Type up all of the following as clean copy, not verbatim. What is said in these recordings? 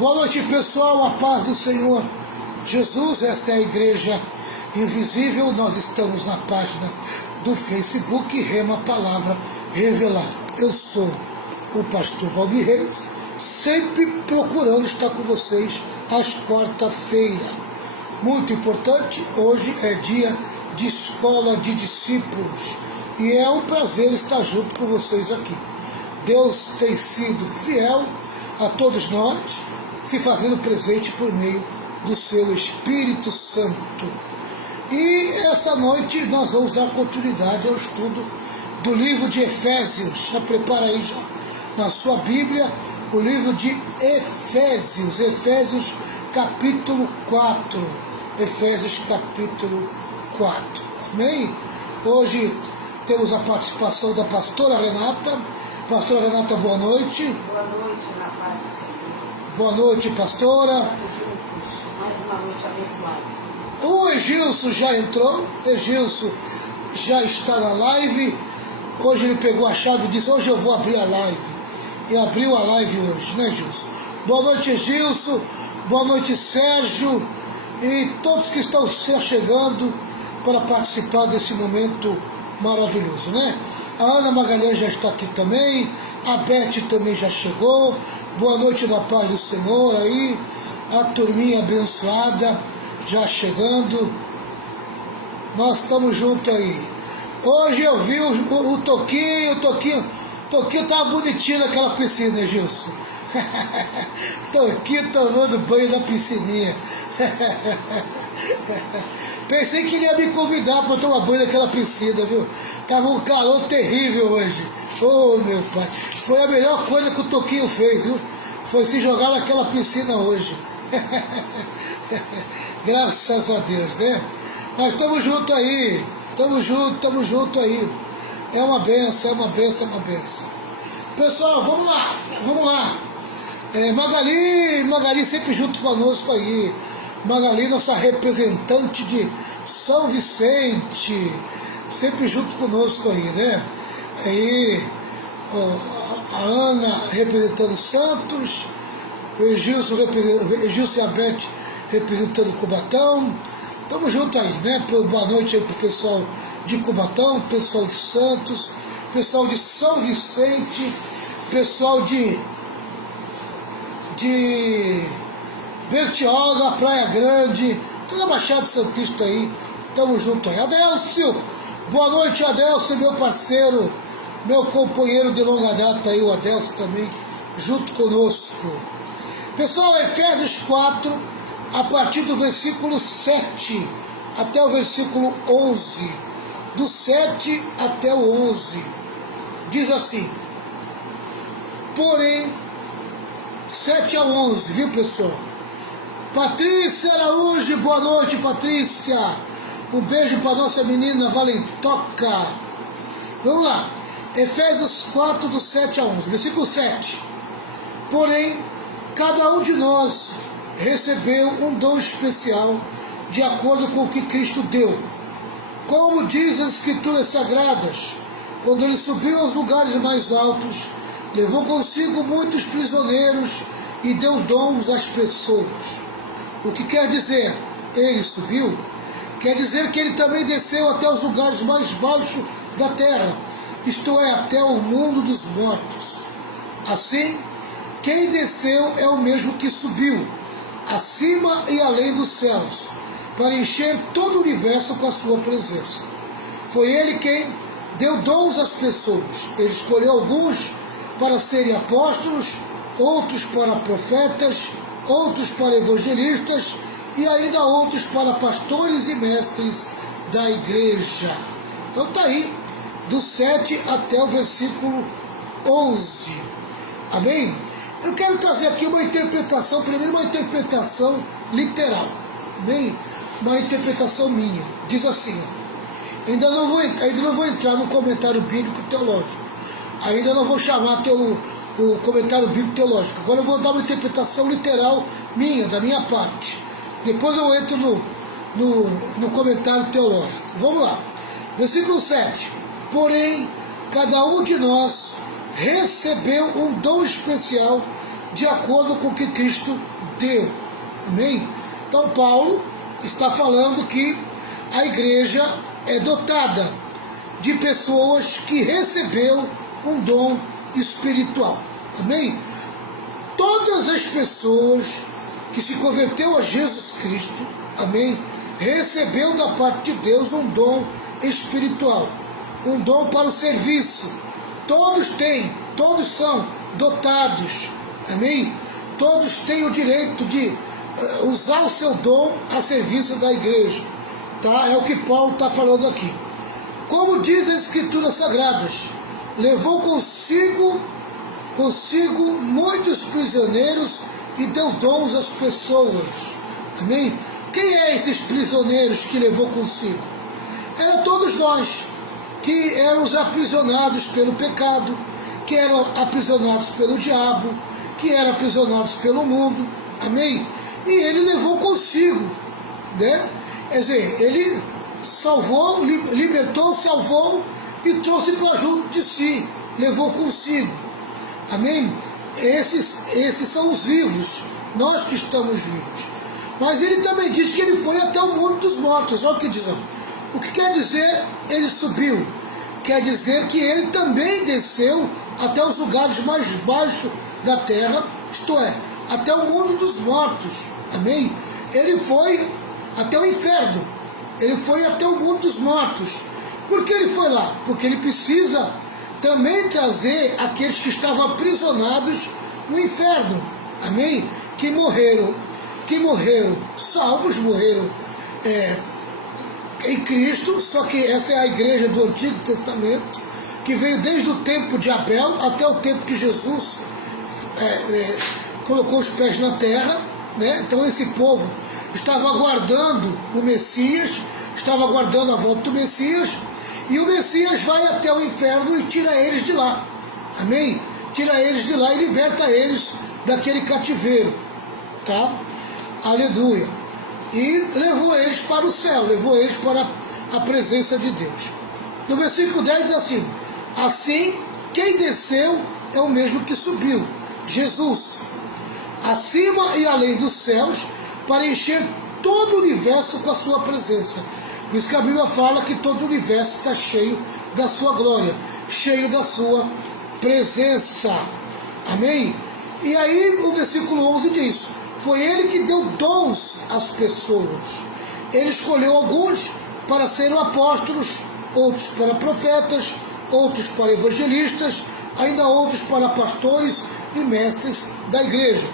Boa noite, pessoal, a paz do Senhor Jesus. Esta é a Igreja Invisível. Nós estamos na página do Facebook Rema Palavra Revelada. Eu sou o pastor Valmir Reis, sempre procurando estar com vocês às quarta-feiras. Muito importante, hoje é dia de escola de discípulos e é um prazer estar junto com vocês aqui. Deus tem sido fiel a todos nós, se fazendo presente por meio do seu Espírito Santo. E essa noite nós vamos dar continuidade ao estudo do livro de Efésios. Já prepara aí já na sua Bíblia o livro de Efésios, Efésios capítulo 4. Efésios capítulo 4. Amém? Hoje temos a participação da pastora Renata. Pastora Renata, boa noite. Boa noite, na paz do Senhor. Boa noite, pastora. Mais uma noite abençoada. O Egilson já entrou, Egilson já está na live. Hoje ele pegou a chave e disse, hoje eu vou abrir a live. E abriu a live hoje, né, Egilson? Boa noite, Egilson. Boa noite, Sérgio. E todos que estão chegando para participar desse momento maravilhoso, né? A Ana Magalhães já está aqui também, a Beth também já chegou. Boa noite na paz do Senhor aí, a turminha abençoada já chegando. Nós estamos juntos aí. Hoje eu vi o Toquinho estava bonitinho naquela piscina, Gilson. Toquinho tomando banho na piscininha. Pensei que ele ia me convidar para tomar banho naquela piscina, viu? Tava um calor terrível hoje. Oh, meu pai. Foi a melhor coisa que o Toquinho fez, viu? Foi se jogar naquela piscina hoje. Graças a Deus, né? Mas estamos juntos aí. Estamos juntos aí. É uma benção, é uma benção, é uma benção. Pessoal, vamos lá. Magali sempre junto conosco aí. Magali, nossa representante de São Vicente, sempre junto conosco aí, né? Aí, a Ana representando Santos, o Egilson e a Beth representando Cubatão. Estamos juntos aí, né? Boa noite aí pro pessoal de Cubatão, pessoal de Santos, pessoal de São Vicente, pessoal de Bertioga, Praia Grande, toda a Baixada Santista aí, tamo junto aí. Adélcio, boa noite, Adélcio, meu parceiro, meu companheiro de longa data aí, o Adélcio também, junto conosco. Pessoal, Efésios 4, a partir do versículo 7 até o versículo 11, do 7 até o 11, diz assim, porém, 7 a 11, viu, pessoal? Patrícia Araújo, boa noite, Patrícia. Um beijo para nossa menina Valentoca. Vamos lá. Efésios 4, do 7 a 11, versículo 7. Porém, cada um de nós recebeu um dom especial de acordo com o que Cristo deu. Como diz as Escrituras Sagradas, quando ele subiu aos lugares mais altos, levou consigo muitos prisioneiros e deu dons às pessoas. O que quer dizer, ele subiu, quer dizer que ele também desceu até os lugares mais baixos da terra, isto é, até o mundo dos mortos. Assim, quem desceu é o mesmo que subiu, acima e além dos céus, para encher todo o universo com a sua presença. Foi ele quem deu dons às pessoas. Ele escolheu alguns para serem apóstolos, outros para profetas, outros para evangelistas e ainda outros para pastores e mestres da igreja. Então está aí, do 7 até o versículo 11. Amém? Eu quero trazer aqui uma interpretação, primeiro uma interpretação literal. Amém? Uma interpretação minha. Diz assim, ainda não vou entrar no comentário bíblico teológico. Ainda não vou chamar o comentário bíblico teológico. Agora eu vou dar uma interpretação literal minha, da minha parte. Depois eu entro no comentário teológico. Vamos lá. Versículo 7. Porém, cada um de nós recebeu um dom especial de acordo com o que Cristo deu. Amém? Então Paulo está falando que a igreja é dotada de pessoas que recebeu um dom espiritual. Amém? Todas as pessoas que se converteu a Jesus Cristo, amém, recebeu da parte de Deus um dom espiritual, um dom para o serviço. Todos têm, todos são dotados, amém? Todos têm o direito de usar o seu dom a serviço da igreja, tá? É o que Paulo está falando aqui. Como diz as Escrituras Sagradas, levou consigo muitos prisioneiros e deu dons às pessoas. Amém? Quem é esses prisioneiros que levou consigo? Eram todos nós, que éramos aprisionados pelo pecado, que eram aprisionados pelo diabo, que eram aprisionados pelo mundo. Amém? E ele levou consigo, né? Quer dizer, ele salvou, libertou, salvou e trouxe para junto de si, levou consigo. Amém? Esses são os vivos, nós que estamos vivos. Mas ele também diz que ele foi até o mundo dos mortos. Olha o que diz. O que quer dizer ele subiu? Quer dizer que ele também desceu até os lugares mais baixos da terra, isto é, até o mundo dos mortos. Amém? Ele foi até o inferno. Ele foi até o mundo dos mortos. Por que ele foi lá? Porque ele precisa também trazer aqueles que estavam aprisionados no inferno. Amém? Que morreram, salvos, morreram em Cristo, só que essa é a igreja do Antigo Testamento, que veio desde o tempo de Abel até o tempo que Jesus colocou os pés na terra, né? Então esse povo estava aguardando o Messias, estava aguardando a volta do Messias, e o Messias vai até o inferno e tira eles de lá. Amém? Tira eles de lá e liberta eles daquele cativeiro. Tá? Aleluia. E levou eles para o céu, levou eles para a presença de Deus. No versículo 10 diz assim: assim, quem desceu é o mesmo que subiu, Jesus, acima e além dos céus, para encher todo o universo com a sua presença. Por isso que a Bíblia fala que todo o universo está cheio da sua glória, cheio da sua presença. Amém? E aí o versículo 11 diz: foi ele que deu dons às pessoas. Ele escolheu alguns para serem apóstolos, outros para profetas, outros para evangelistas, ainda outros para pastores e mestres da igreja.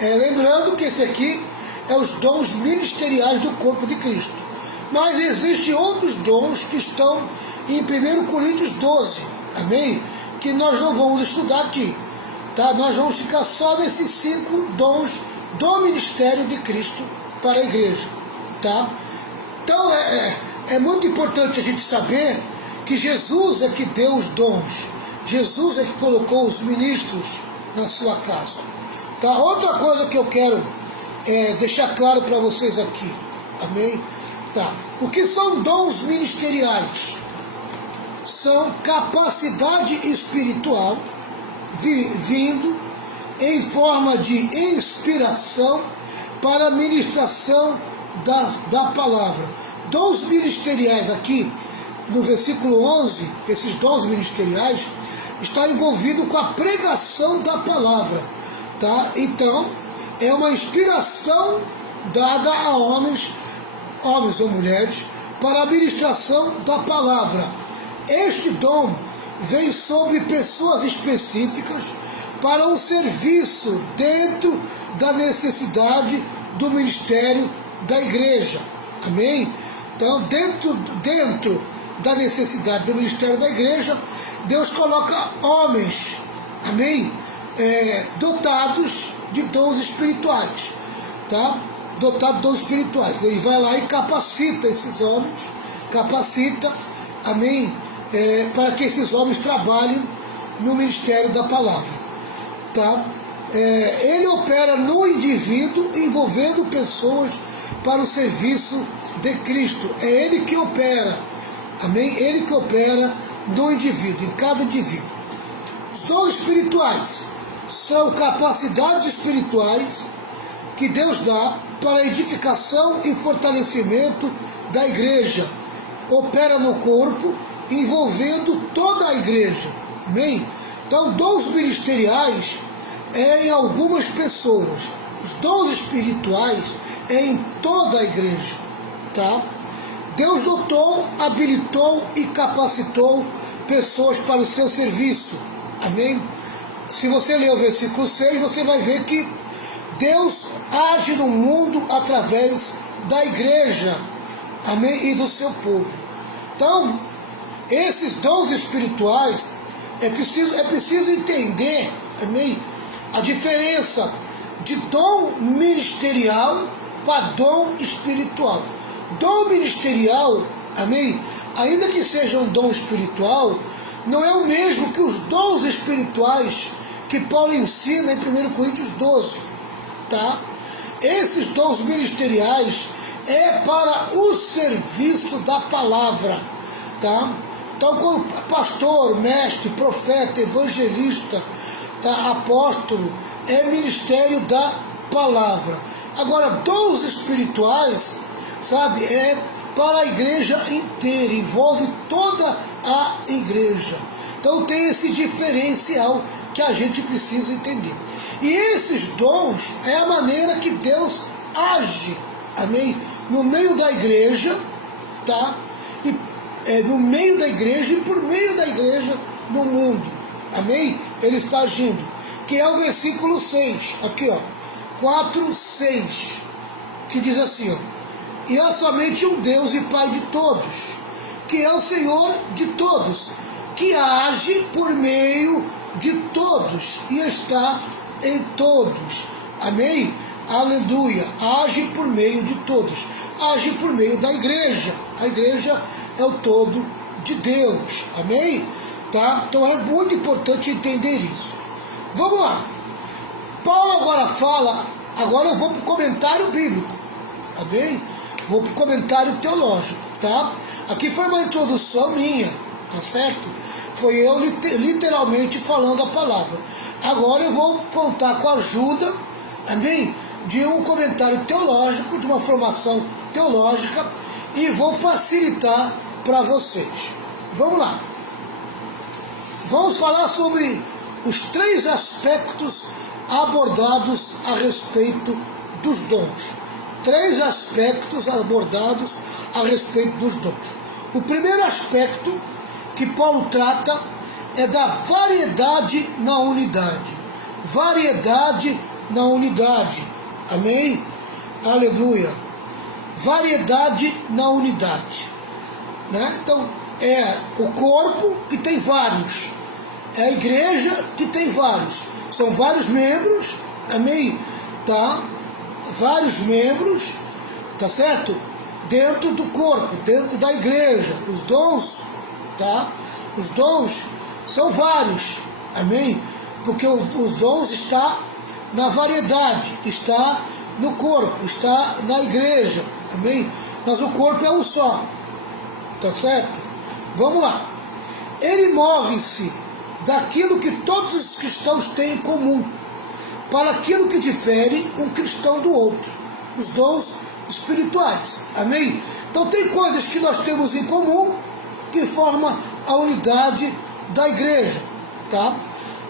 Lembrando que esse aqui é os dons ministeriais do corpo de Cristo. Mas existem outros dons que estão em 1 Coríntios 12, amém? Que nós não vamos estudar aqui, tá? Nós vamos ficar só nesses 5 dons do ministério de Cristo para a igreja, tá? Então é muito importante a gente saber que Jesus é que deu os dons, Jesus é que colocou os ministros na sua casa, tá? Outra coisa que eu quero deixar claro para vocês aqui, amém? Tá. O que são dons ministeriais? São capacidade espiritual vindo em forma de inspiração para a ministração da palavra. Dons ministeriais aqui, no versículo 11, esses dons ministeriais, está envolvido com a pregação da palavra, tá? Então, é uma inspiração dada a homens ou mulheres, para a ministração da palavra. Este dom vem sobre pessoas específicas para um serviço dentro da necessidade do ministério da igreja. Amém? Então, dentro da necessidade do ministério da igreja, Deus coloca homens, amém? Dotados de dons espirituais, tá? Dotado de dons espirituais. Ele vai lá e capacita esses homens, amém, para que esses homens trabalhem no ministério da palavra, tá? Ele opera no indivíduo, envolvendo pessoas para o serviço de Cristo. É ele que opera, amém? Ele que opera no indivíduo, em cada indivíduo. Os dons espirituais são capacidades espirituais que Deus dá para a edificação e fortalecimento da igreja. Opera no corpo, envolvendo toda a igreja. Amém? Então, dons ministeriais é em algumas pessoas. Os dons espirituais é em toda a igreja. Tá? Deus dotou, habilitou e capacitou pessoas para o seu serviço. Amém? Se você ler o versículo 6, você vai ver que Deus age no mundo através da igreja, amém? E do seu povo. Então, esses dons espirituais, é preciso entender, amém? A diferença de dom ministerial para dom espiritual. Dom ministerial, amém? Ainda que seja um dom espiritual, não é o mesmo que os dons espirituais que Paulo ensina em 1 Coríntios 12, tá? Esses dons ministeriais é para o serviço da palavra, tá? Então, como pastor, mestre, profeta, evangelista, tá? Apóstolo, é ministério da palavra. Agora, dons espirituais, sabe, é para a igreja inteira, envolve toda a igreja. Então tem esse diferencial que a gente precisa entender. E esses dons é a maneira que Deus age, amém? No meio da igreja, tá? E no meio da igreja e por meio da igreja no mundo, amém? Ele está agindo, que é o versículo 6, aqui ó, 4, 6, que diz assim, ó: e há somente um Deus e Pai de todos, que é o Senhor de todos, que age por meio de todos e está em todos. Amém? Aleluia. Age por meio de todos. Age por meio da igreja. A igreja é o todo de Deus. Amém? Tá? Então é muito importante entender isso. Vamos lá. Paulo agora fala, agora eu vou para o comentário bíblico. Amém? Vou para o comentário teológico, tá? Aqui foi uma introdução minha, tá certo? Foi eu literalmente falando a palavra. Agora eu vou contar com a ajuda, amém? De um comentário teológico, de uma formação teológica, e vou facilitar para vocês. Vamos lá. Vamos falar sobre os 3 aspectos abordados a respeito dos dons. 3 aspectos abordados a respeito dos dons. O primeiro aspecto que Paulo trata é da variedade na unidade. Variedade na unidade. Amém? Aleluia. Variedade na unidade. Né? Então, é o corpo que tem vários. É a igreja que tem vários. São vários membros. Amém? Tá? Vários membros, tá certo? Dentro do corpo, dentro da igreja. Os dons, tá? Os dons são vários, amém? Porque os dons está na variedade, está no corpo, está na igreja, amém? Mas o corpo é um só, tá certo? Vamos lá. Ele move-se daquilo que todos os cristãos têm em comum, para aquilo que difere um cristão do outro, os dons espirituais, amém? Então tem coisas que nós temos em comum que formam a unidade da igreja, tá?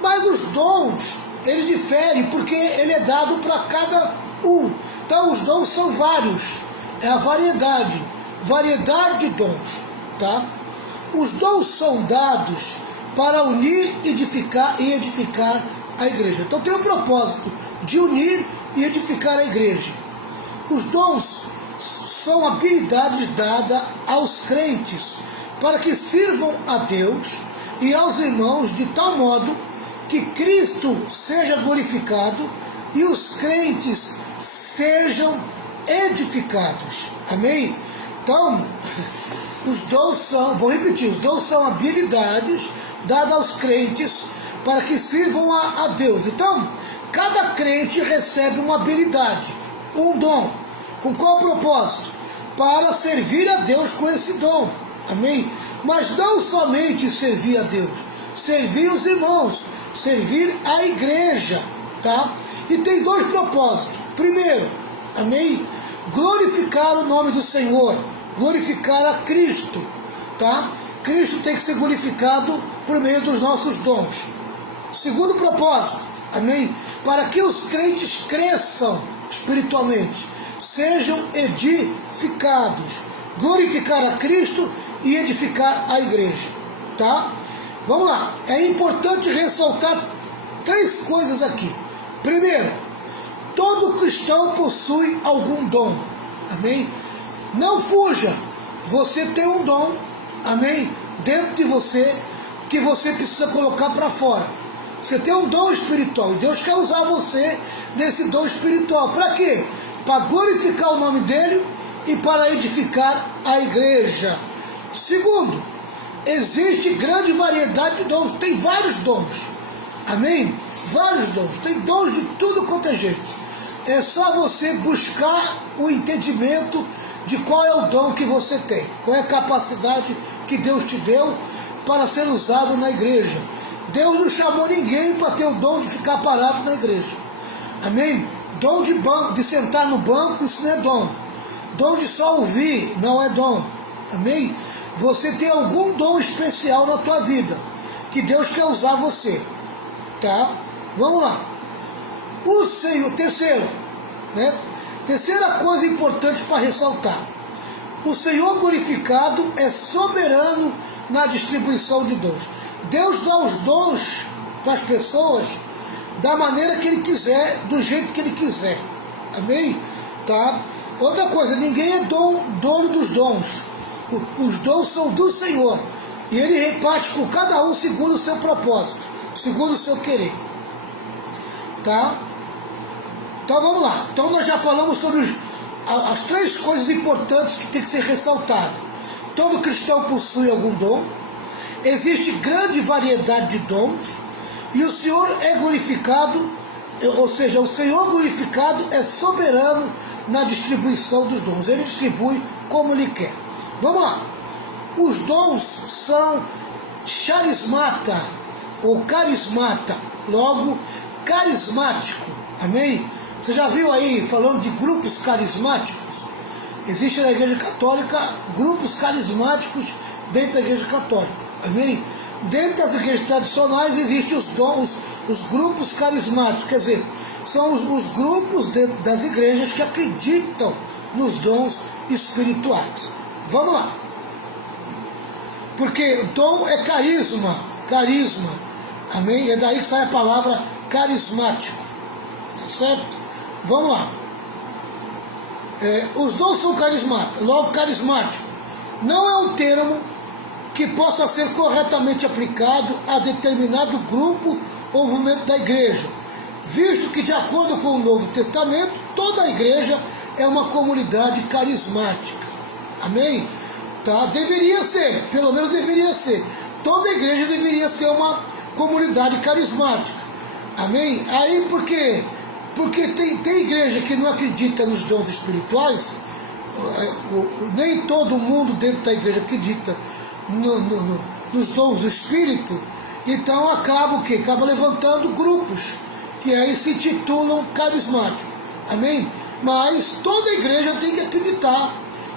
Mas os dons, ele difere porque ele é dado para cada um. Então os dons são vários, é a variedade de dons, tá? Os dons são dados para unir, edificar a igreja. Então tem o propósito de unir e edificar a igreja. Os dons são habilidades dadas aos crentes para que sirvam a Deus e aos irmãos de tal modo que Cristo seja glorificado e os crentes sejam edificados. Amém? Então, os dons são, vou repetir, os dons são habilidades dadas aos crentes para que sirvam a Deus. Então, cada crente recebe uma habilidade, um dom. Com qual propósito? Para servir a Deus com esse dom. Amém? Mas não somente servir a Deus, servir os irmãos, servir a igreja, tá? E tem 2 propósitos. Primeiro, amém? Glorificar o nome do Senhor, glorificar a Cristo, tá? Cristo tem que ser glorificado por meio dos nossos dons. Segundo propósito, amém? Para que os crentes cresçam espiritualmente, sejam edificados, glorificar a Cristo e edificar a igreja, tá? Vamos lá, é importante ressaltar 3 coisas aqui. Primeiro, todo cristão possui algum dom, amém? Não fuja, você tem um dom, amém? Dentro de você, que você precisa colocar para fora. Você tem um dom espiritual e Deus quer usar você nesse dom espiritual. Para quê? Para glorificar o nome dele e para edificar a igreja. Segundo, existe grande variedade de dons, tem vários dons, amém? Vários dons, tem dons de tudo quanto é jeito. É só você buscar o entendimento de qual é o dom que você tem, qual é a capacidade que Deus te deu para ser usado na igreja. Deus não chamou ninguém para ter o dom de ficar parado na igreja, amém? Dom de sentar no banco, isso não é dom. Dom de só ouvir, não é dom, amém? Você tem algum dom especial na tua vida, que Deus quer usar você, tá? Vamos lá. O Senhor, terceira coisa importante para ressaltar: o Senhor glorificado é soberano na distribuição de dons. Deus dá os dons para as pessoas da maneira que Ele quiser, do jeito que Ele quiser, amém? Tá? Outra coisa, ninguém é dono dos dons. Os dons são do Senhor e Ele reparte com cada um segundo o seu propósito, segundo o seu querer, tá? Então vamos lá. Então nós já falamos sobre as 3 coisas importantes que tem que ser ressaltadas. Todo cristão possui algum dom, existe grande variedade de dons, e o Senhor é glorificado, ou seja, o Senhor glorificado é soberano na distribuição dos dons. Ele distribui como Ele quer. Vamos lá. Os dons são charismata ou carismata, logo carismático, amém? Você já viu aí falando de grupos carismáticos? Existe na Igreja Católica grupos carismáticos dentro da Igreja Católica, amém? Dentro das igrejas tradicionais existem os dons, os grupos carismáticos, quer dizer, são os grupos dentro das igrejas que acreditam nos dons espirituais. Vamos lá. Porque dom é carisma, amém? É daí que sai a palavra carismático, tá certo? Vamos lá. Os dons são carismáticos, logo carismático não é um termo que possa ser corretamente aplicado a determinado grupo ou movimento da igreja, visto que, de acordo com o Novo Testamento, toda a igreja é uma comunidade carismática, amém? Tá? Deveria ser, pelo menos deveria ser, toda a igreja deveria ser uma comunidade carismática, amém? Aí porque tem igreja que não acredita nos dons espirituais, nem todo mundo dentro da igreja acredita nos dons do Espírito, então acaba levantando grupos que aí se titulam carismáticos, amém? Mas toda a igreja tem que acreditar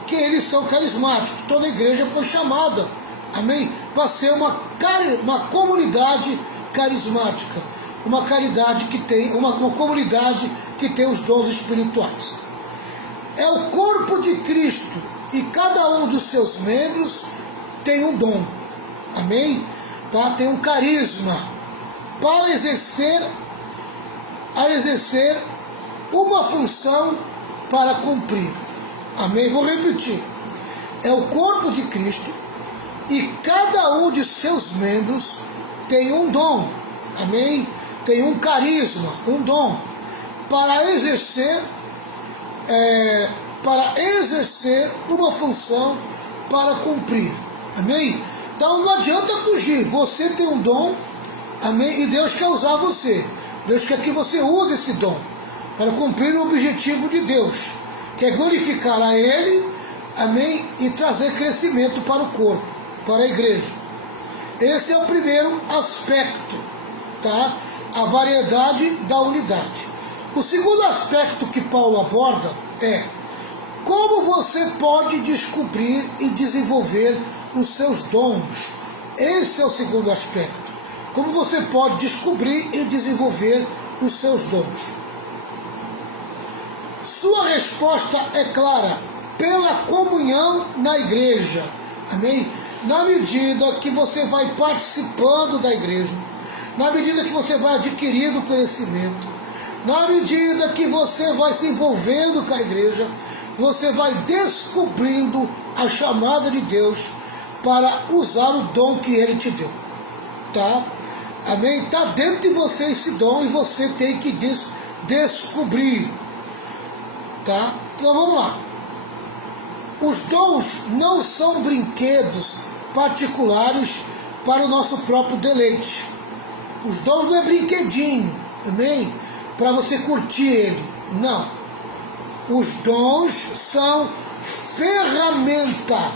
que eles são carismáticos. Toda a igreja foi chamada, amém? Para ser uma comunidade carismática, uma comunidade que tem os dons espirituais. É o corpo de Cristo e cada um dos seus membros tem um dom, amém? Tá? Tem um carisma para exercer uma função para cumprir, amém? Vou repetir: é o corpo de Cristo e cada um de seus membros tem um dom, amém? Tem um carisma, um dom para exercer uma função para cumprir, amém? Então não adianta fugir, você tem um dom, amém? E Deus quer usar você, Deus quer que você use esse dom para cumprir o objetivo de Deus, que é glorificar a Ele, amém? E trazer crescimento para o corpo, para a igreja. Esse é o primeiro aspecto, tá? A variedade da unidade. O segundo aspecto que Paulo aborda é como você pode descobrir e desenvolver os seus dons. Esse é o segundo aspecto. Como você pode descobrir e desenvolver os seus dons. Sua resposta é clara: pela comunhão na igreja. Amém? Na medida que você vai participando da igreja, na medida que você vai adquirindo conhecimento, na medida que você vai se envolvendo com a igreja, você vai descobrindo a chamada de Deus para usar o dom que Ele te deu. Tá? Amém? Está dentro de você esse dom e você tem que descobrir. Tá? Então vamos lá. Os dons não são brinquedos particulares para o nosso próprio deleite. Os dons não é brinquedinho, amém? Para você curtir ele. Não. Os dons são ferramenta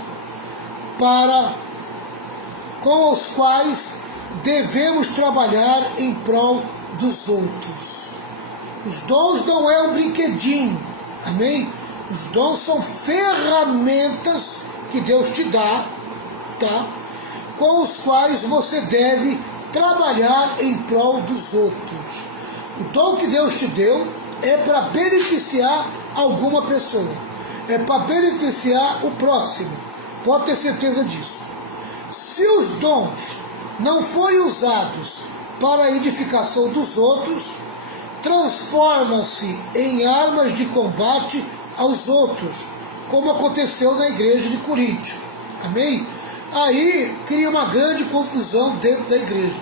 com os quais devemos trabalhar em prol dos outros. Os dons não é um brinquedinho, amém? Os dons são ferramentas que Deus te dá, tá? Com os quais você deve trabalhar em prol dos outros. O dom que Deus te deu é para beneficiar alguma pessoa, é para beneficiar o próximo, pode ter certeza disso. Se os dons não forem usados para a edificação dos outros, transforma-se em armas de combate aos outros, como aconteceu na igreja de Coríntio. Amém? Aí cria uma grande confusão dentro da igreja.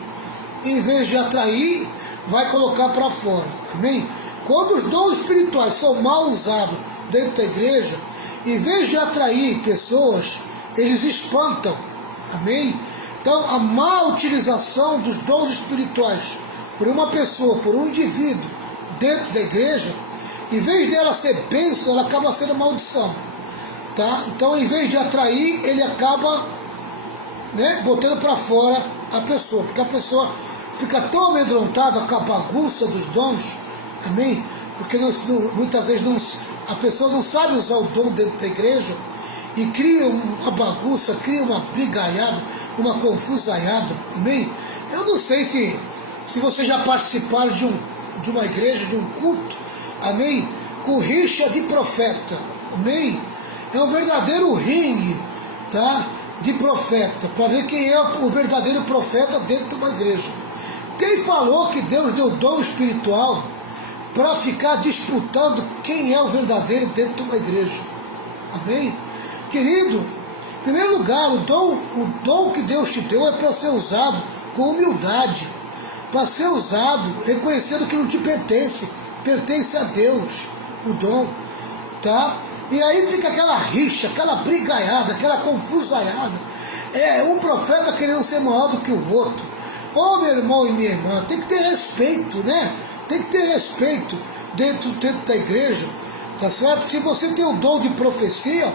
Em vez de atrair, vai colocar para fora. Amém? Quando os dons espirituais são mal usados dentro da igreja, em vez de atrair pessoas, eles espantam. Amém? Então, a má utilização dos dons espirituais por uma pessoa, por um indivíduo dentro da igreja, em vez dela ser bênção, ela acaba sendo maldição. Tá? Então, em vez de atrair, ele acaba, botando para fora a pessoa, porque a pessoa fica tão amedrontada com a bagunça dos dons, amém? Porque muitas vezes a pessoa não sabe usar o dom dentro da igreja e cria uma bagunça, cria uma brigaiada, uma confusaiada, amém? Eu não sei se vocês já participaram de uma igreja, de um culto, amém? Com rixa de profeta, amém? É um verdadeiro ringue, tá? De profeta, para ver quem é o verdadeiro profeta dentro de uma igreja. Quem falou que Deus deu dom espiritual para ficar disputando quem é o verdadeiro dentro de uma igreja? Amém? Querido, em primeiro lugar, o dom que Deus te deu é para ser usado com humildade, para ser usado reconhecendo que não te pertence, pertence a Deus, o dom, tá? E aí fica aquela rixa, aquela brigaiada, aquela confusaiada. É um profeta querendo ser maior do que o outro. Ô meu irmão e minha irmã, tem que ter respeito, né? Tem que ter respeito dentro da igreja, tá certo? Se você tem o dom de profecia,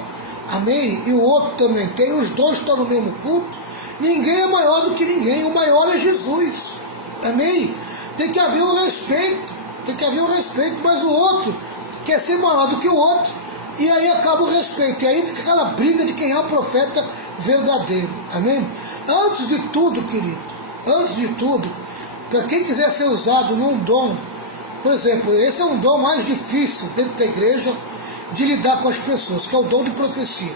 amém, e o outro também tem, os dois estão no mesmo culto, ninguém é maior do que ninguém, o maior é Jesus, amém? Tem que haver um respeito, mas o outro quer ser maior do que o outro, e aí acaba o respeito, e aí fica aquela briga de quem é o profeta verdadeiro, amém? Antes de tudo, querido, para quem quiser ser usado num dom, por exemplo, esse é um dom mais difícil dentro da igreja de lidar com as pessoas, que é o dom de profecia.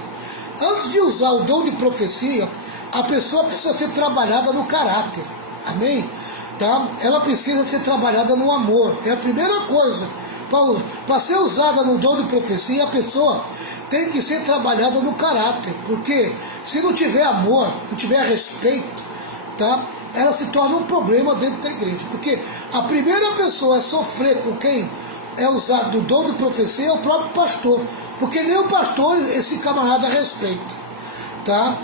Antes de usar o dom de profecia, a pessoa precisa ser trabalhada no caráter, amém? Tá? Ela precisa ser trabalhada no amor, é a primeira coisa. Para ser usada no dom de profecia, a pessoa tem que ser trabalhada no caráter, porque se não tiver amor, não tiver respeito, tá? Ela se torna um problema dentro da igreja, porque a primeira pessoa a sofrer com quem é usado do dom de profecia é o próprio pastor, porque nem o pastor esse camarada respeita, tá?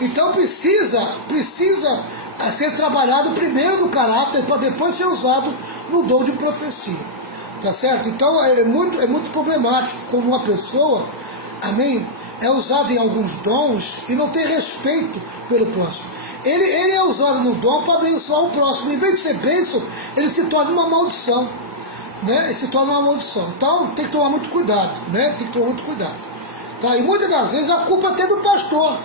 Então precisa ser trabalhado primeiro no caráter, para depois ser usado no dom de profecia, tá certo? Então é muito problemático quando uma pessoa, amém, é usada em alguns dons e não tem respeito pelo próximo. Ele é usado no dom para abençoar o próximo. Em vez de ser bênção, ele se torna uma maldição. né? E se torna uma maldição. Então tem que tomar muito cuidado, né? Tem que tomar muito cuidado. Tá? E muitas das vezes a culpa até do pastor,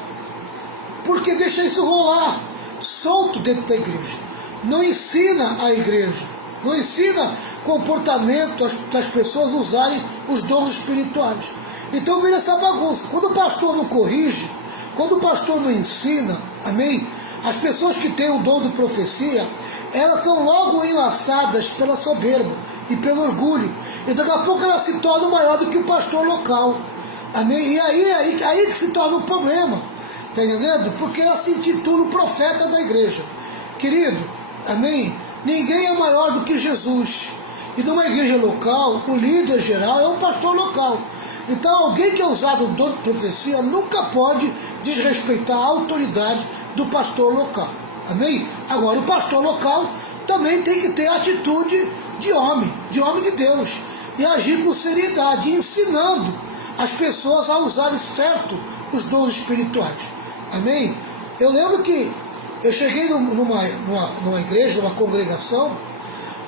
porque deixa isso rolar solto dentro da igreja. Não ensina a igreja, não ensina comportamento das pessoas usarem os dons espirituais. Então vira essa bagunça. Quando o pastor não corrige, quando o pastor não ensina, amém? As pessoas que têm o dom de profecia, elas são logo enlaçadas pela soberba e pelo orgulho. E daqui a pouco elas se tornam maior do que o pastor local. Amém? E aí que se torna um problema. Está entendendo? Porque ela se intitula o profeta da igreja. Querido, amém? Ninguém é maior do que Jesus. E numa igreja local, o líder geral é o pastor local. Então alguém que é usado do dom de profecia nunca pode desrespeitar a autoridade do pastor local. Amém? Agora o pastor local também tem que ter a atitude de homem de Deus. E agir com seriedade, ensinando as pessoas a usarem certo os dons espirituais. Amém? Eu lembro que eu cheguei numa igreja, numa congregação,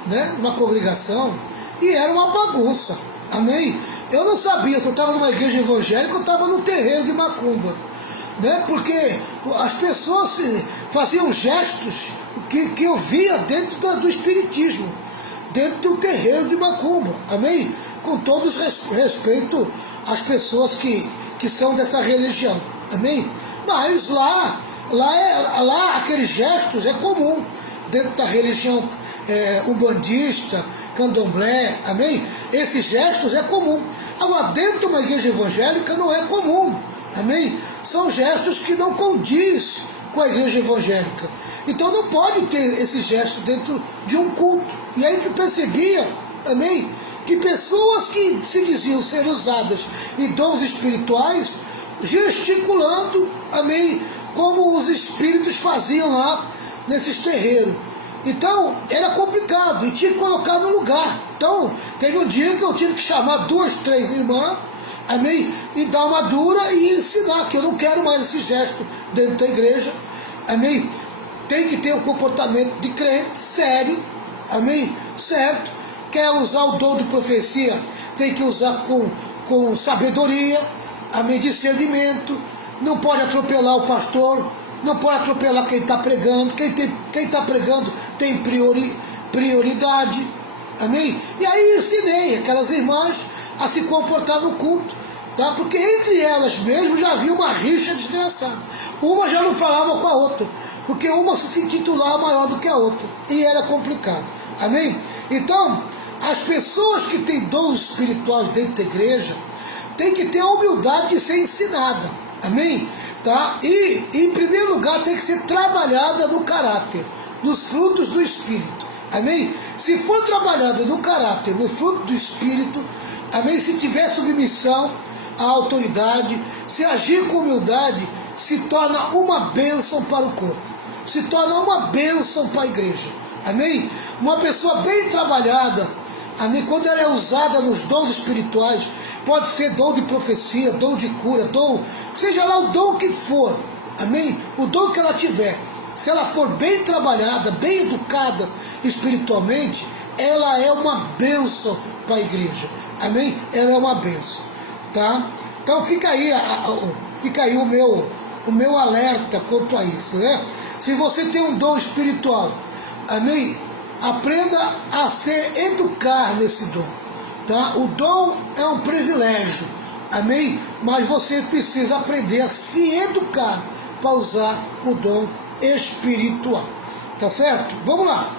né? Uma congregação, e era uma bagunça. Amém? Eu não sabia se eu estava numa igreja evangélica ou estava no terreiro de macumba, né? Porque as pessoas faziam gestos que eu via dentro do espiritismo, dentro do terreiro de macumba. Amém? Com todo respeito às pessoas que são dessa religião. Amém? Mas lá aqueles gestos é comum dentro da religião umbandista, candomblé, amém? Esses gestos é comum. Agora, dentro de uma igreja evangélica não é comum, amém? São gestos que não condiz com a igreja evangélica. Então não pode ter esse gesto dentro de um culto. E aí que percebia, amém? Que pessoas que se diziam ser usadas em dons espirituais, gesticulando, amém? Como os espíritos faziam lá nesses terreiros. Então, era complicado e tinha que colocar no lugar. Então, teve um dia que eu tive que chamar 2, 3 irmãs, amém? E dar uma dura e ensinar que eu não quero mais esse gesto dentro da igreja, amém? Tem que ter um comportamento de crente sério, amém? Certo? Quer usar o dom de profecia, tem que usar com sabedoria, amém? Discernimento. Não pode atropelar o pastor, não pode atropelar quem está pregando. Quem está pregando tem prioridade, amém? E aí ensinei aquelas irmãs a se comportar no culto, tá? Porque entre elas mesmo já havia uma rixa desgraçada. Uma já não falava com a outra, porque uma se intitulava maior do que a outra, e era complicado, amém? Então, as pessoas que têm dons espirituais dentro da igreja têm que ter a humildade de ser ensinada, amém? Tá? E, em primeiro lugar, tem que ser trabalhada no caráter, nos frutos do Espírito, amém? Se for trabalhada no caráter, no fruto do Espírito, amém? Se tiver submissão à autoridade, se agir com humildade, se torna uma bênção para o corpo, se torna uma bênção para a igreja, amém? Uma pessoa bem trabalhada, amém? Quando ela é usada nos dons espirituais, pode ser dom de profecia, dom de cura, dom, seja lá o dom que for, amém? O dom que ela tiver, se ela for bem trabalhada, bem educada espiritualmente, ela é uma bênção para a igreja, amém? Ela é uma bênção, tá? Então fica aí o meu alerta quanto a isso, né? Se você tem um dom espiritual, amém? Aprenda a educar nesse dom, tá? O dom é um privilégio, amém? Mas você precisa aprender a se educar para usar o dom espiritual, tá certo? Vamos lá.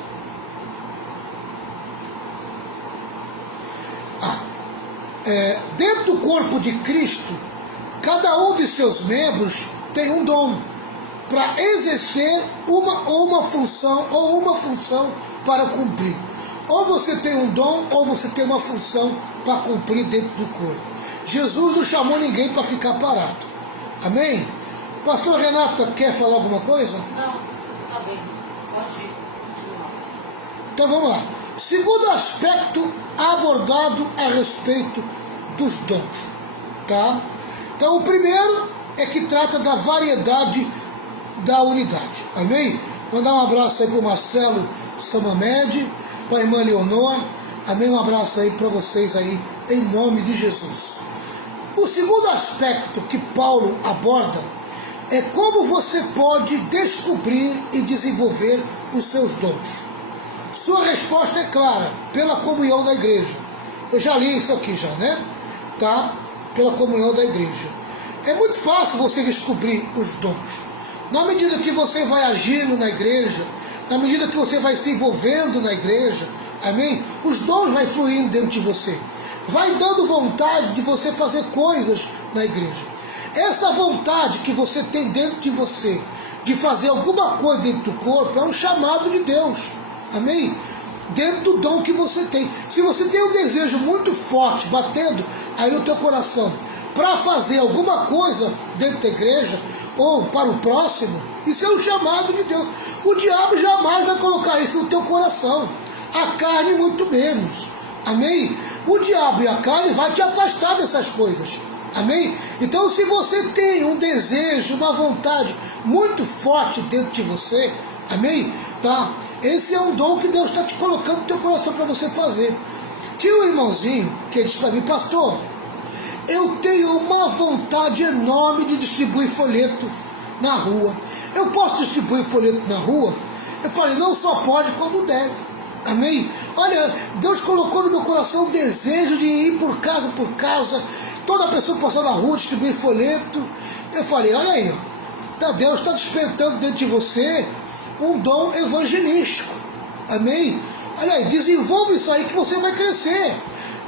Dentro do corpo de Cristo, cada um de seus membros tem um dom para exercer uma função para cumprir. Ou você tem um dom, ou você tem uma função para cumprir dentro do corpo. Jesus não chamou ninguém para ficar parado. Amém? Pastor Renato, quer falar alguma coisa? Não, tá bem. Pode continuar. Então vamos lá. Segundo aspecto abordado a respeito dos dons, tá? Então o primeiro é que trata da variedade da unidade. Amém? Mandar um abraço aí para o Marcelo Samamed, para a irmã Leonor, Amém? Um abraço aí para vocês aí, em nome de Jesus. O segundo aspecto que Paulo aborda é como você pode descobrir e desenvolver os seus dons. Sua resposta é clara, pela comunhão da igreja. Eu já li isso aqui já, né? Tá? Pela comunhão da igreja. É muito fácil você descobrir os dons. Na medida que você vai agindo na igreja, na medida que você vai se envolvendo na igreja, amém? Os dons vão fluindo dentro de você. Vai dando vontade de você fazer coisas na igreja. Essa vontade que você tem dentro de você, de fazer alguma coisa dentro do corpo, é um chamado de Deus. Amém? Dentro do dom que você tem. Se você tem um desejo muito forte, batendo aí no teu coração, para fazer alguma coisa dentro da igreja, ou para o próximo, isso é um chamado de Deus. O diabo jamais vai colocar isso no teu coração. A carne muito menos. Amém? O diabo e a carne vai te afastar dessas coisas. Amém? Então, se você tem um desejo, uma vontade muito forte dentro de você, amém? Tá? Esse é um dom que Deus está te colocando no teu coração para você fazer. Tinha um irmãozinho que disse para mim: pastor, eu tenho uma vontade enorme de distribuir folheto na rua. Eu posso distribuir folheto na rua? Eu falei: não só pode, como deve. Amém? Olha, Deus colocou no meu coração o desejo de ir por casa, toda pessoa que passar na rua distribuir folheto. Eu falei: olha aí, Deus está despertando dentro de você um dom evangelístico. Amém? Olha aí, desenvolve isso aí que você vai crescer.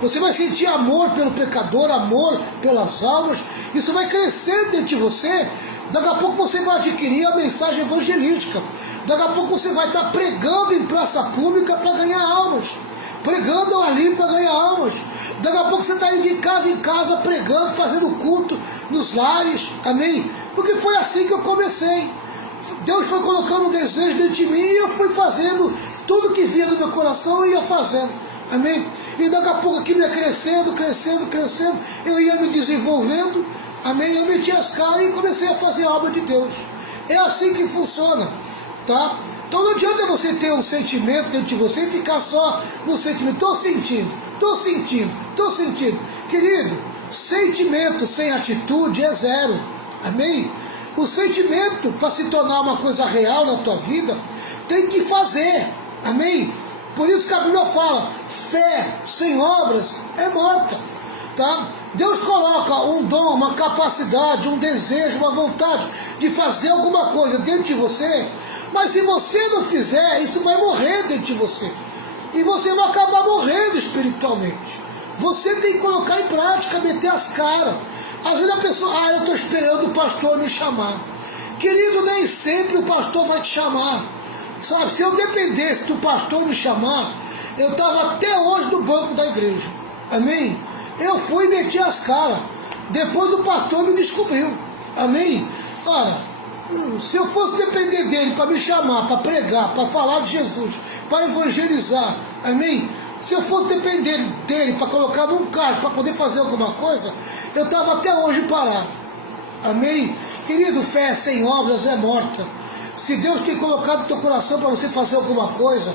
Você vai sentir amor pelo pecador, amor pelas almas. Isso vai crescer dentro de você. Daqui a pouco você vai adquirir a mensagem evangelística. Daqui a pouco você vai estar pregando em praça pública para ganhar almas. Pregando ali para ganhar almas. Daqui a pouco você está indo de casa em casa pregando, fazendo culto nos lares. Amém? Porque foi assim que eu comecei. Deus foi colocando um desejo dentro de mim e eu fui fazendo tudo que via no meu coração, eu ia fazendo. Amém? E daqui a pouco aquilo ia crescendo, eu ia me desenvolvendo. Amém? Eu meti as caras e comecei a fazer a obra de Deus. É assim que funciona. Tá? Então não adianta você ter um sentimento dentro de você e ficar só no sentimento. Estou sentindo. Querido, sentimento sem atitude é zero. Amém? O sentimento, para se tornar uma coisa real na tua vida, tem que fazer. Amém? Por isso que a Bíblia fala: fé sem obras é morta. Tá? Deus coloca um dom, uma capacidade, um desejo, uma vontade de fazer alguma coisa dentro de você, mas se você não fizer, isso vai morrer dentro de você. E você vai acabar morrendo espiritualmente. Você tem que colocar em prática, meter as caras. Às vezes a pessoa: eu estou esperando o pastor me chamar. Querido, nem sempre o pastor vai te chamar. Sabe, se eu dependesse do pastor me chamar, eu estava até hoje no banco da igreja. Amém? Eu fui e meti as caras. Depois o pastor me descobriu. Amém? Olha, se eu fosse depender dele para me chamar, para pregar, para falar de Jesus, para evangelizar, amém? Se eu fosse depender dele para colocar num carro, para poder fazer alguma coisa, eu estava até hoje parado. Amém? Querido, fé sem obras é morta. Se Deus tem colocado no teu coração para você fazer alguma coisa,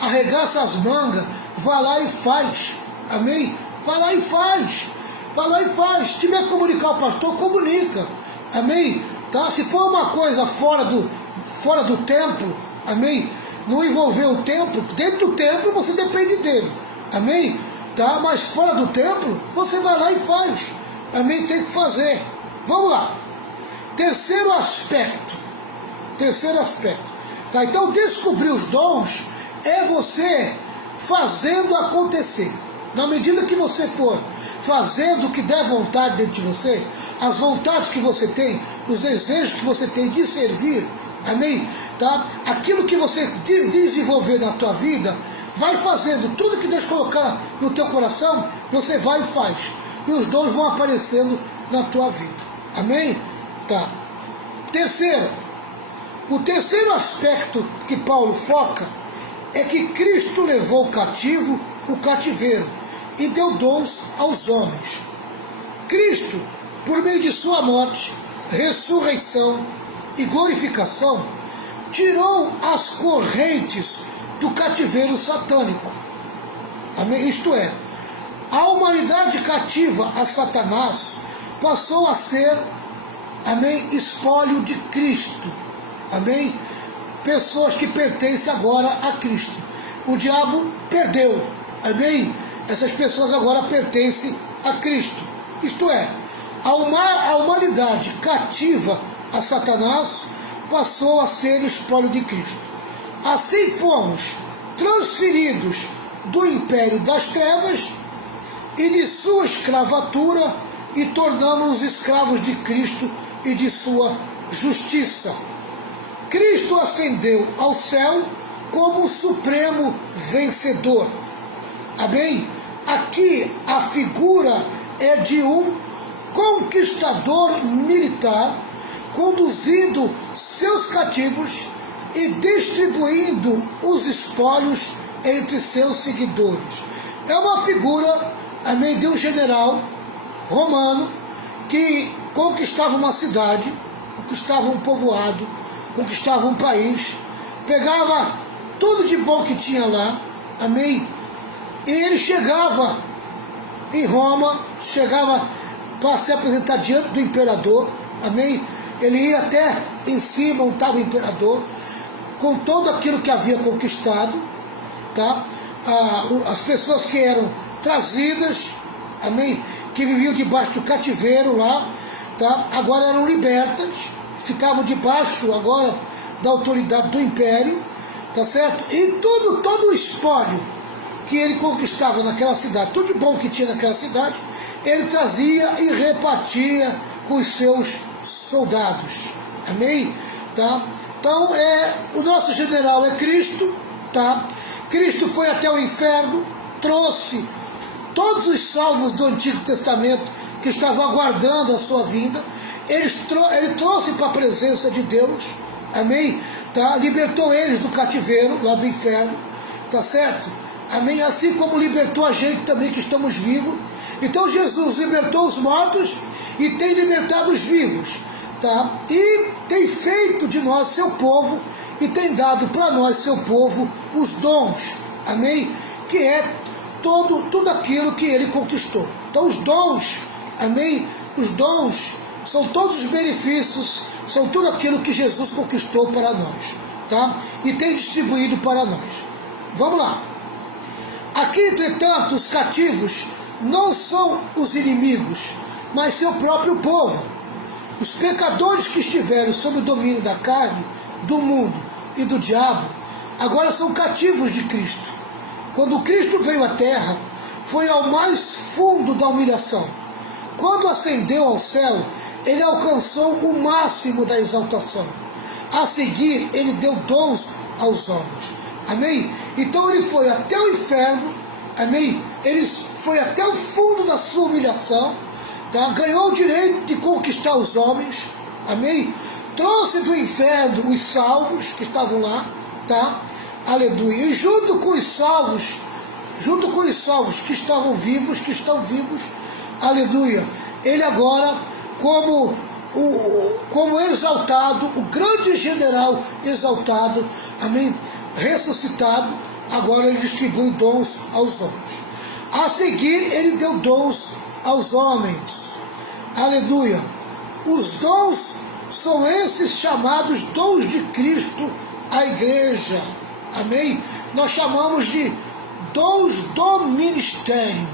arregaça as mangas, vá lá e faz. Amém? Vai lá e faz. Se tiver que comunicar o pastor, comunica. Amém? Tá? Se for uma coisa fora do templo, amém? Não envolver o templo, dentro do templo você depende dele. Amém? Tá? Mas fora do templo, você vai lá e faz. Amém? Tem que fazer. Vamos lá. Terceiro aspecto. Tá? Então, descobrir os dons é você fazendo acontecer. Na medida que você for fazendo o que der vontade dentro de você, as vontades que você tem, os desejos que você tem de servir, amém? Tá? Aquilo que você desenvolver na tua vida, vai fazendo. Tudo que Deus colocar no teu coração, você vai e faz. E os dons vão aparecendo na tua vida. Amém? Tá. O terceiro aspecto que Paulo foca é que Cristo levou cativo o cativeiro e deu dons aos homens. Cristo, por meio de sua morte, ressurreição e glorificação, tirou as correntes do cativeiro satânico. Amém? Isto é, a humanidade cativa a Satanás passou a ser, amém, espólio de Cristo. Amém? Pessoas que pertencem agora a Cristo. O diabo perdeu. Amém? Essas pessoas agora pertencem a Cristo. Isto é, a humanidade cativa a Satanás passou a ser espólio de Cristo. Assim fomos transferidos do império das trevas e de sua escravatura e tornamos-nos escravos de Cristo e de sua justiça. Cristo ascendeu ao céu como o supremo vencedor. Amém? Aqui a figura é de um conquistador militar conduzindo seus cativos e distribuindo os espólios entre seus seguidores. É uma figura, amém, de um general romano que conquistava uma cidade, conquistava um povoado, conquistava um país, pegava tudo de bom que tinha lá, amém, e ele chegava em Roma, chegava para se apresentar diante do imperador, amém, ele ia até em cima, onde estava o imperador, com todo aquilo que havia conquistado, tá? As pessoas que eram trazidas, amém, que viviam debaixo do cativeiro lá, tá? Agora eram libertas, ficavam debaixo agora da autoridade do império, tá certo? E todo o espólio que ele conquistava naquela cidade, tudo de bom que tinha naquela cidade, ele trazia e repartia com os seus soldados, amém? Tá? Então o nosso general é Cristo, tá? Cristo foi até o inferno, trouxe todos os salvos do Antigo Testamento que estavam aguardando a sua vinda, ele trouxe para a presença de Deus, amém? Tá? Libertou eles do cativeiro, lá do inferno, tá certo? Amém? Assim como libertou a gente também que estamos vivos. Então Jesus libertou os mortos e tem libertado os vivos, tá? E tem feito de nós seu povo e tem dado para nós, seu povo, os dons, amém? Que é tudo aquilo que ele conquistou. Então os dons, amém? Os dons são todos os benefícios, são tudo aquilo que Jesus conquistou para nós, tá? E tem distribuído para nós. Vamos lá. Aqui, entretanto, os cativos não são os inimigos, mas seu próprio povo. Os pecadores que estiveram sob o domínio da carne, do mundo e do diabo, agora são cativos de Cristo. Quando Cristo veio à terra, foi ao mais fundo da humilhação. Quando ascendeu ao céu, ele alcançou o máximo da exaltação. A seguir, ele deu dons aos homens. Amém? Então ele foi até o inferno, amém? Ele foi até o fundo da sua humilhação, tá? Ganhou o direito de conquistar os homens, amém? Trouxe do inferno os salvos que estavam lá, tá? Aleluia. E junto com os salvos que estavam vivos, que estão vivos, aleluia, ele agora, como exaltado, o grande general exaltado, amém, ressuscitado, agora ele distribui dons aos homens. A seguir, ele deu dons aos homens, aleluia. Os dons são esses chamados dons de Cristo à igreja, amém? Nós chamamos de dons do ministério,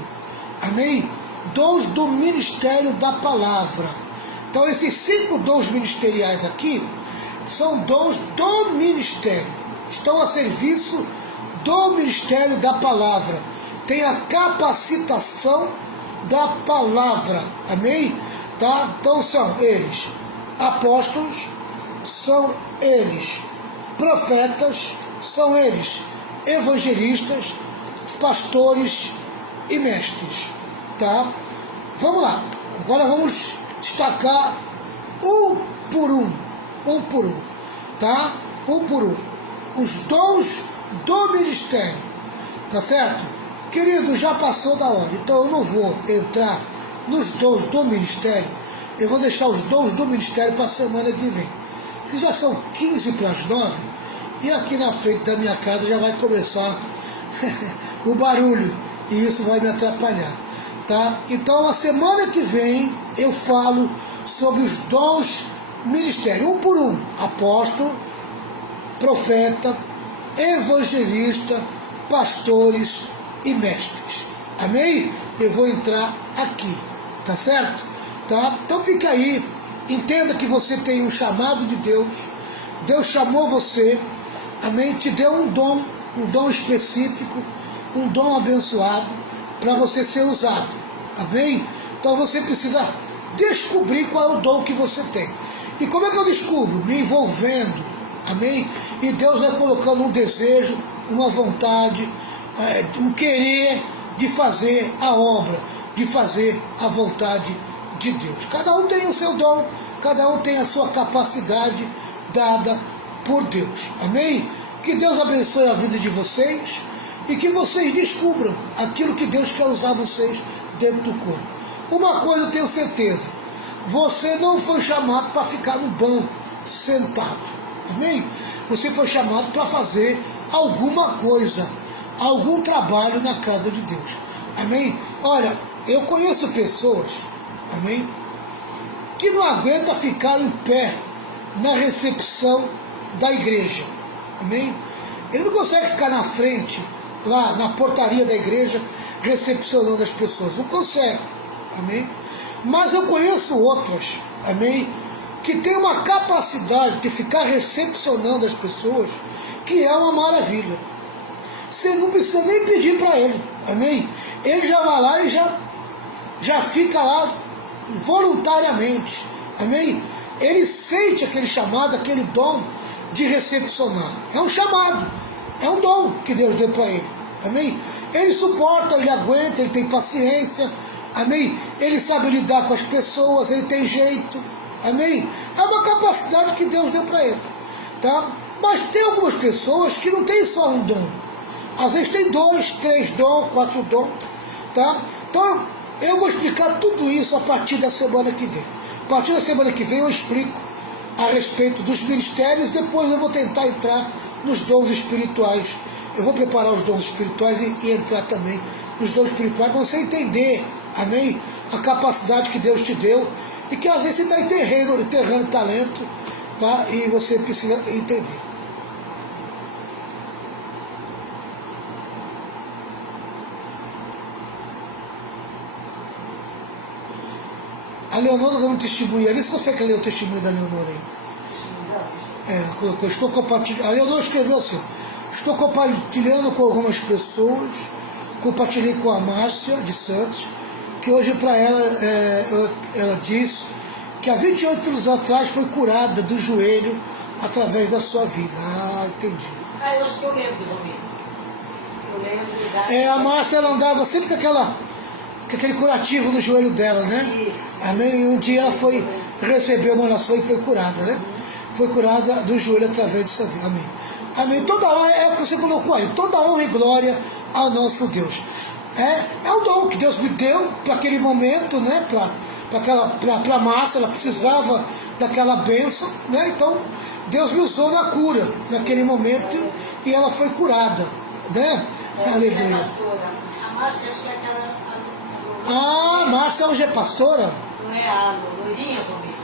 amém? Dons do ministério da palavra. Então esses 5 dons ministeriais aqui são dons do ministério, estão a serviço do ministério da palavra, tem a capacitação da palavra, amém? Tá? Então são eles apóstolos, são eles profetas, são eles evangelistas, pastores e mestres, tá? Vamos lá, agora vamos destacar um por um, tá? Um por um, os dons do ministério, tá certo? Querido, já passou da hora, então eu não vou entrar nos dons do ministério, eu vou deixar os dons do ministério para a semana que vem, que já são 15 para as 9, e aqui na frente da minha casa já vai começar o barulho, e isso vai me atrapalhar, tá? Então, a semana que vem eu falo sobre os dons ministérios, um por um: apóstolo, profeta, evangelista, pastores e mestres. Amém? Eu vou entrar aqui, tá certo? Tá? Então fica aí, entenda que você tem um chamado de Deus, Deus chamou você, amém? Te deu um dom específico, um dom abençoado para você ser usado, amém? Então você precisa descobrir qual é o dom que você tem. E como é que eu descubro? Me envolvendo, amém? E Deus vai colocando um desejo, uma vontade, um querer de fazer a obra, de fazer a vontade de Deus. Cada um tem o seu dom, cada um tem a sua capacidade dada por Deus. Amém? Que Deus abençoe a vida de vocês e que vocês descubram aquilo que Deus quer usar vocês dentro do corpo. Uma coisa eu tenho certeza: você não foi chamado para ficar no banco sentado. Amém? Você foi chamado para fazer alguma coisa, algum trabalho na casa de Deus. Amém? Olha, eu conheço pessoas, amém, que não aguenta ficar em pé na recepção da igreja. Amém? Ele não consegue ficar na frente, lá na portaria da igreja, recepcionando as pessoas. Não consegue. Amém? Mas eu conheço outras, amém, que tem uma capacidade de ficar recepcionando as pessoas, que é uma maravilha. Você não precisa nem pedir para ele, amém? Ele já vai lá e já fica lá voluntariamente, amém? Ele sente aquele chamado, aquele dom de recepcionar. É um chamado, é um dom que Deus deu para ele, amém? Ele suporta, ele aguenta, ele tem paciência, amém? Ele sabe lidar com as pessoas, ele tem jeito, amém? É uma capacidade que Deus deu para ele, tá? Mas tem algumas pessoas que não tem só um dom. Às vezes tem 2, 3 dons, 4 dons, tá? Então, eu vou explicar tudo isso a partir da semana que vem. A partir da semana que vem eu explico a respeito dos ministérios, depois eu vou tentar entrar nos dons espirituais. Eu vou preparar os dons espirituais e entrar também nos dons espirituais para você entender, amém? A capacidade que Deus te deu e que às vezes você está enterrando talento, tá? E você precisa entender. A Leonora dando um testemunho ali. Você consegue ler o testemunho da Leonora aí? Colocou, estou compartilhando. A Leonora escreveu assim: estou compartilhando com algumas pessoas, compartilhei com a Márcia de Santos, que hoje para ela, ela disse que há 28 anos atrás foi curada do joelho através da sua vida. Ah, entendi. Eu acho que eu lembro, eu lembro. A Márcia, ela andava sempre com aquele curativo no joelho dela, né? Isso. Amém? E um dia ela foi receber uma oração e foi curada, né? Foi curada do joelho através dessa vida. Amém. Amém. Toda honra, é o que você colocou aí, toda honra e glória ao nosso Deus. É um dom que Deus me deu para aquele momento, né? Para a Márcia, ela precisava daquela bênção, né? Então, Deus me usou na cura, naquele momento, e ela foi curada, né? Aleluia. A Márcia, acho que é aquela... Ah, a Márcia hoje é pastora? Não é a loirinha, Romero?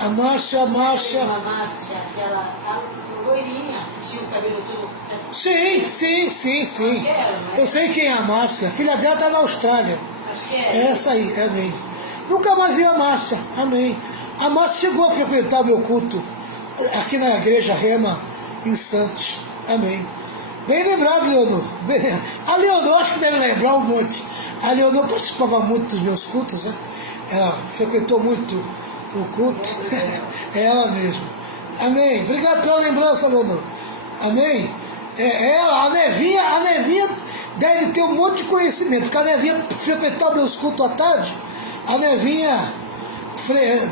A Márcia. A Márcia, aquela loirinha, que tinha o cabelo todo... Sim. Acho que era, não é? Eu sei quem é a Márcia. A filha dela está na Austrália. Acho que era. Essa aí, amém. Nunca mais vi a Márcia, amém. A Márcia chegou a frequentar o meu culto aqui na igreja Rema, em Santos, amém. Bem lembrado, Leonor. A Leonor acho que deve lembrar um monte. A Leonor participava muito dos meus cultos, né? Ela frequentou muito o culto. É ela mesmo. Amém. Obrigado pela lembrança, Leonor. Amém. A Nevinha deve ter um monte de conhecimento, porque a Nevinha frequentava meus cultos à tarde. A Nevinha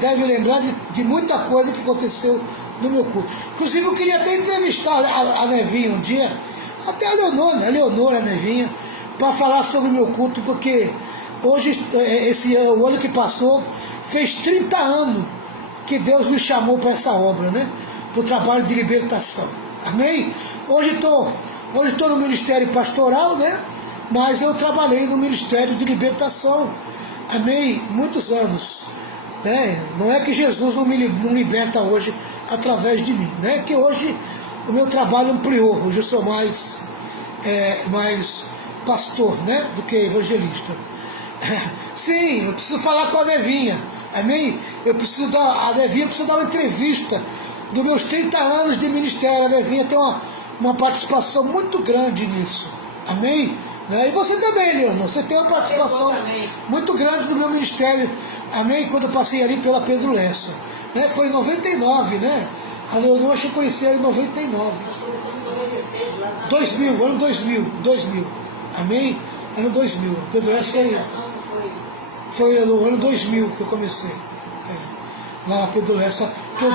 deve lembrar de muita coisa que aconteceu no meu culto. Inclusive, eu queria até entrevistar a Nevinha um dia, até a Leonor, a Nevinha, para falar sobre o meu culto, porque hoje, o ano que passou, fez 30 anos que Deus me chamou para essa obra, né? Para o trabalho de libertação. Amém? Hoje estou no ministério pastoral, né? mas eu trabalhei no Ministério de Libertação, amém, muitos anos, né? Não é que Jesus não liberta hoje através de mim, né? Que hoje o meu trabalho ampliou, hoje eu sou mais pastor, né, do que evangelista. Sim, eu preciso falar com a Nevinha, amém? A Nevinha precisa dar uma entrevista dos meus 30 anos de ministério. A Nevinha tem uma participação muito grande nisso, amém? Né? E você também, Leonor, você tem uma participação muito grande do meu ministério, amém? Quando eu passei ali pela Pedro Lessa, né? Foi em 99, né? A Leonor acho que eu conheci ela em 99. Nós começamos em 96 lá na 2000, ano 2000, amém? Ano 2000, Pedro Lessa foi no ano 2000 que eu comecei. Lá na Pedro Lessa, que eu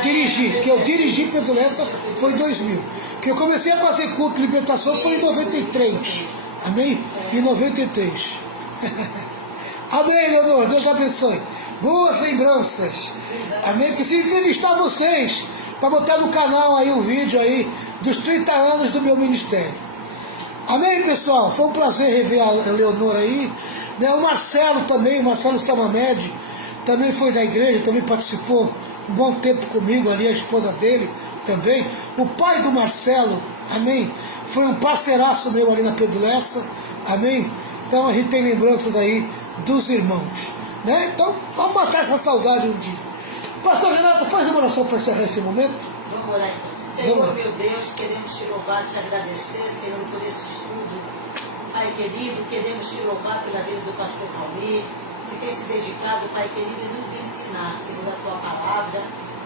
dirigi Pedro Lessa foi em 2000. Que eu comecei a fazer culto de libertação foi em 93, amém? Em 93. Amém, Leonor, Deus abençoe. Boas lembranças, amém? Preciso entrevistar vocês, para botar no canal aí o vídeo aí dos 30 anos do meu ministério. Amém, pessoal? Foi um prazer rever a Leonor aí. Né? O Marcelo também, o Marcelo Stamamed, também foi da igreja, também participou um bom tempo comigo ali, a esposa dele também. O pai do Marcelo, amém, foi um parceiraço meu ali na Pedro Lessa, amém? Então a gente tem lembranças aí dos irmãos, né? Então vamos matar essa saudade um dia. Pastor Renato, faz uma oração para encerrar esse momento. Vamos lá então. Senhor, meu Deus, queremos te louvar, te agradecer, Senhor, por esse estudo. Pai querido, queremos te louvar pela vida do pastor Valmir, que tem se dedicado, Pai querido, a nos ensinar, segundo a tua palavra.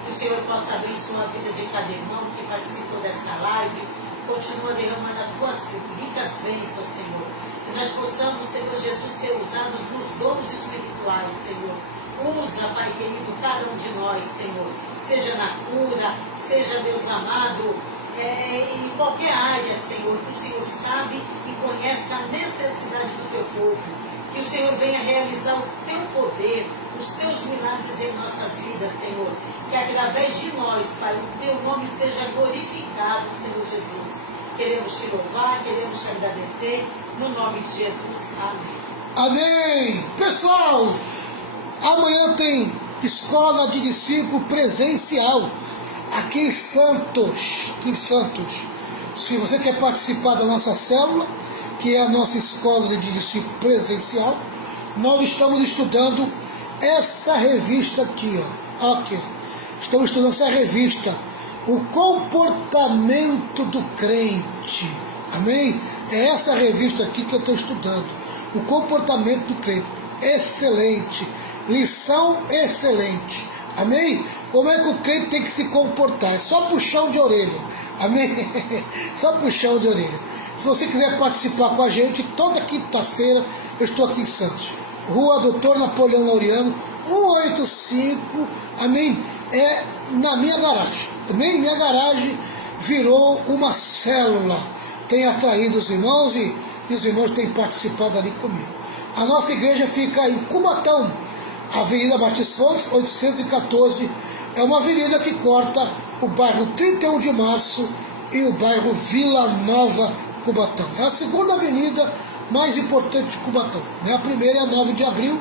Que o Senhor possa abençoar a vida de cada irmão que participou desta live. Continua derramando as tuas ricas bênçãos, Senhor. Que nós possamos, Senhor Jesus, ser usados nos dons espirituais, Senhor. Usa, Pai querido, cada um de nós, Senhor, seja na cura, seja, Deus amado, em qualquer área, Senhor, que o Senhor sabe e conhece a necessidade do teu povo. Que o Senhor venha realizar o teu poder, os teus milagres em nossas vidas, Senhor. Que através de nós, Pai, o teu nome seja glorificado, Senhor Jesus. Queremos te louvar, queremos te agradecer, no nome de Jesus. Amém. Amém. Pessoal, amanhã tem escola de discípulo presencial aqui em Santos. Se você quer participar da nossa célula, que é a nossa escola de discípulo presencial, nós estamos estudando essa revista aqui, ó. Aqui. Estamos estudando essa revista, o comportamento do crente. Amém? É essa revista aqui que eu estou estudando, o comportamento do crente. Excelente. Lição excelente, amém? Como é que o crente tem que se comportar? É só puxão de orelha, amém? Só puxão de orelha. Se você quiser participar com a gente, toda quinta-feira eu estou aqui em Santos, Rua Doutor Napoleão Laureano, 185, amém? É na minha garagem, amém? Minha garagem virou uma célula, tem atraído os irmãos e os irmãos têm participado ali comigo. A nossa igreja fica em Cubatão, Avenida Batista Fontes, 814, é uma avenida que corta o bairro 31 de Março e o bairro Vila Nova, Cubatão. É a segunda avenida mais importante de Cubatão. A primeira é a 9 de abril,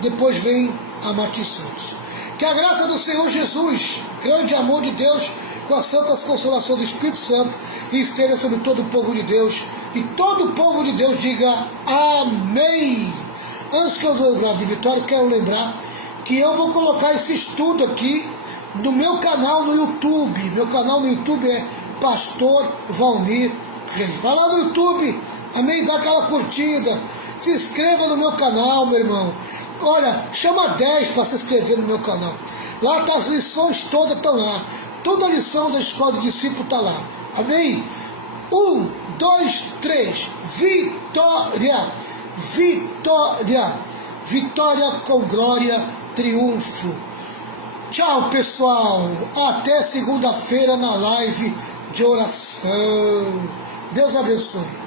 depois vem a Martins Fontes. Que a graça do Senhor Jesus, grande amor de Deus, com as santas consolações do Espírito Santo, esteja sobre todo o povo de Deus, e todo o povo de Deus diga amém. Antes que eu lembrar de Vitória, quero lembrar que eu vou colocar esse estudo aqui no meu canal no YouTube. Meu canal no YouTube é Pastor Valmir Reis. Vai lá no YouTube, amém? Dá aquela curtida. Se inscreva no meu canal, meu irmão. Olha, chama 10 para se inscrever no meu canal. Lá tá, as lições todas estão lá. Toda a lição da escola de discípulo está lá. Amém? 1, 2, 3. Vitória! Vitória! Vitória com glória, triunfo. Tchau, pessoal. Até segunda-feira na live de oração. Deus abençoe.